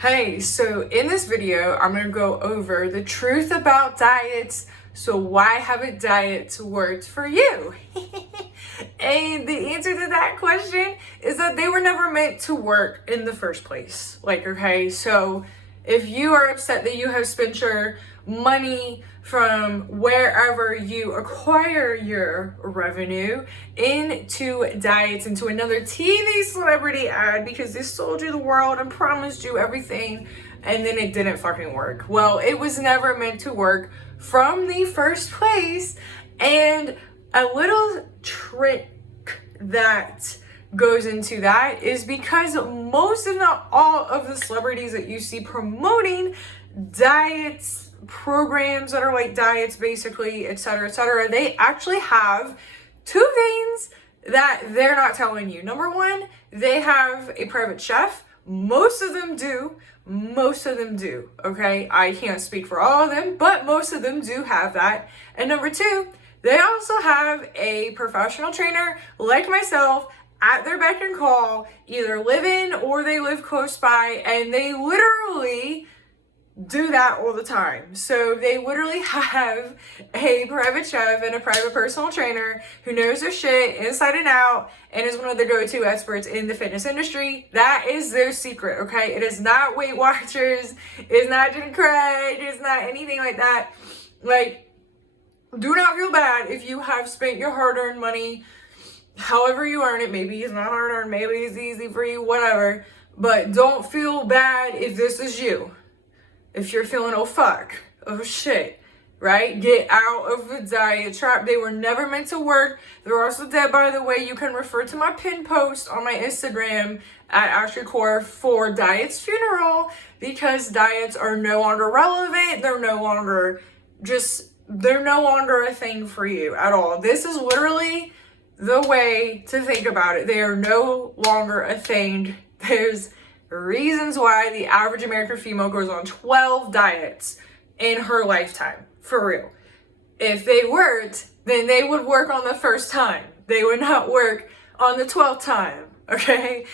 Hey, so in this video, I'm going to go over the truth about diets. So why haven't diets worked for you? And the answer to that question is that they were never meant to work in the first place. Okay, so if you are upset that you have spent your money from wherever you acquire your revenue into diets, into another TV celebrity ad because they sold you the world and promised you everything and then it didn't fucking work. Well, it was never meant to work from the first place. And a little trick that goes into that is because most, if not all, of the celebrities that you see promoting diets, programs that are like diets basically, etc., they actually have two things that they're not telling you. Number one, they have a private chef. Most of them do, okay? I can't speak for all of them, but most of them do have that. And number two, they also have a professional trainer like myself at their beck and call, either live in or they live close by, and they literally do that all the time. So they literally have a private chef and a private personal trainer who knows their shit inside and out and is one of the go-to experts in the fitness industry. That is their secret, okay? It is not Weight Watchers, it's not Jenny Craig, it's not anything like that. Like, do not feel bad if you have spent your hard-earned money however you earn it. Maybe it's not hard-earned, maybe it's easy for you, whatever. But don't feel bad if this is you. If you're feeling, oh fuck, oh shit, right? Get out of the diet trap. They were never meant to work. They're also dead, by the way. You can refer to my pin post on my Instagram at AshlyCore for Diet's funeral, because diets are no longer relevant. They're no longer a thing for you at all. This is literally the way to think about it. They are no longer a thing. There's reasons why the average American female goes on 12 diets in her lifetime, for real. If they worked, then they would work on the first time. They would not work on the 12th time, okay?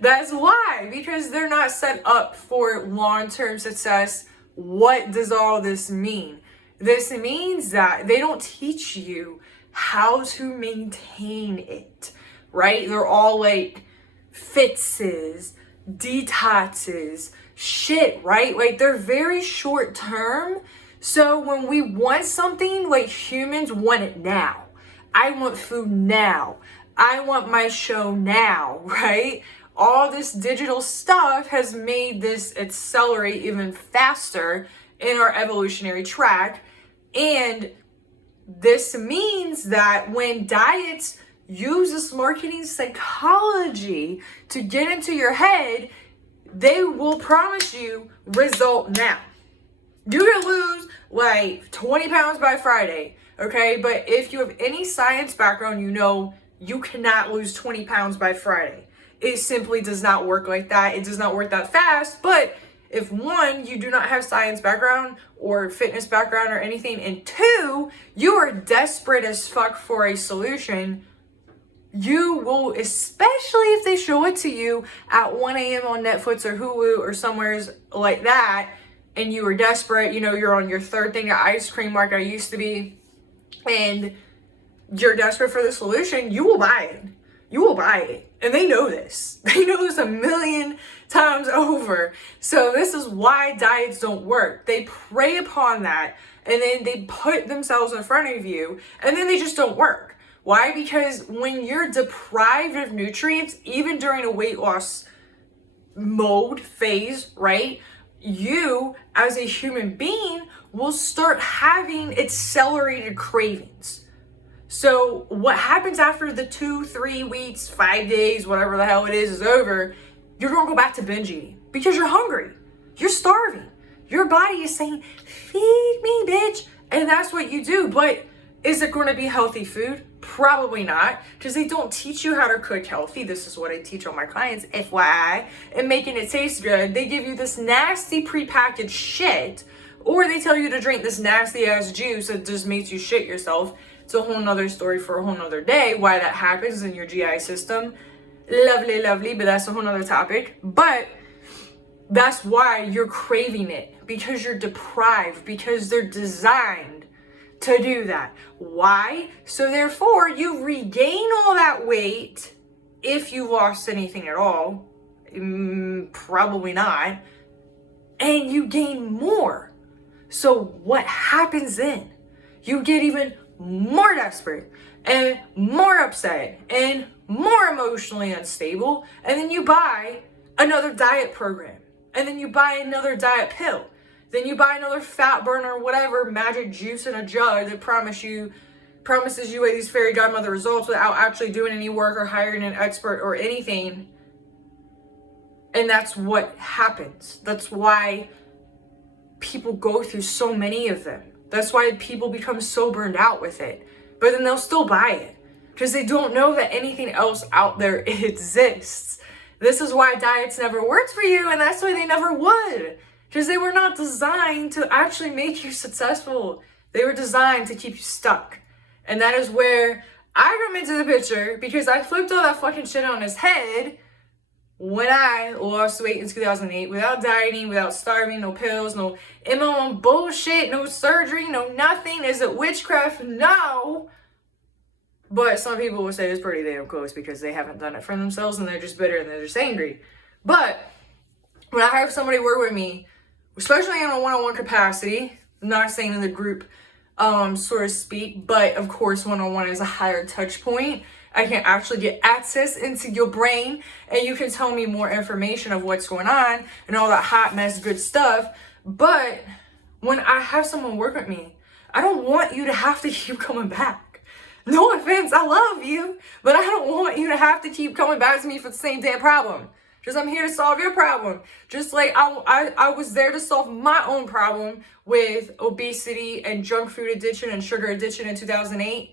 That's why, because they're not set up for long-term success. What does all this mean? This means that they don't teach you how to maintain it, right? They're all like fixes, detoxes, shit, right? Like, they're very short term. So when we want something, like, humans want it now. I want food now. I want my show now, right? All this digital stuff has made this accelerate even faster in our evolutionary track. And this means that when diets use this marketing psychology to get into your head, they will promise you result now. You can lose like 20 pounds by Friday, okay? But if you have any science background, you know you cannot lose 20 pounds by Friday. It simply does not work like that. It does not work that fast. But if one, you do not have science background or fitness background or anything, and two, you are desperate as fuck for a solution, you will, especially if they show it to you at 1 a.m. on Netflix or Hulu or somewhere like that, and you are desperate, you know, you're on your third thing of ice cream like I used to be, and you're desperate for the solution, you will buy it. You will buy it. And they know this. They know this a million times over. So this is why diets don't work. They prey upon that, and then they put themselves in front of you, and then they just don't work. Why? Because when you're deprived of nutrients, even during a weight loss mode phase, right? You, as a human being, will start having accelerated cravings. So what happens after the 2, 3 weeks, 5 days, whatever the hell it is over, you're going to go back to binge eating because you're hungry. You're starving. Your body is saying, feed me, bitch. And that's what you do. But is it going to be healthy food? Probably not, because they don't teach you how to cook healthy. This is what I teach all my clients, FYI, and making it taste good. They give you this nasty prepackaged shit, or they tell you to drink this nasty ass juice that just makes you shit yourself. It's a whole nother story for a whole nother day, why that happens in your GI system. Lovely, but that's a whole nother topic. But That's why you're craving it, because you're deprived, because they're designed to do that. Why? So therefore, you regain all that weight if you lost anything at all. Probably not. And you gain more. So what happens then? You get even more desperate and more upset and more emotionally unstable. And then you buy another diet program. And then you buy another diet pill. Then you buy another fat burner, whatever, magic juice in a jug that promises you these fairy godmother results without actually doing any work or hiring an expert or anything. And that's what happens. That's why people go through so many of them. That's why people become so burned out with it. But then they'll still buy it because they don't know that anything else out there exists. This is why diets never worked for you, and that's why they never would. Because they were not designed to actually make you successful. They were designed to keep you stuck. And that is where I come into the picture, because I flipped all that fucking shit on his head when I lost weight in 2008 without dieting, without starving, no pills, no MLM bullshit, no surgery, no nothing. Is it witchcraft? No. But some people will say it's pretty damn close because they haven't done it for themselves and they're just bitter and they're just angry. But when I have somebody work with me, especially in a one-on-one capacity, I'm not saying in the group, so to speak, but of course one-on-one is a higher touch point. I can actually get access into your brain and you can tell me more information of what's going on and all that hot mess good stuff. But when I have someone work with me, I don't want you to have to keep coming back. No offense, I love you, but I don't want you to have to keep coming back to me for the same damn problem. Just I'm here to solve your problem. Just like I was there to solve my own problem with obesity and junk food addiction and sugar addiction in 2008.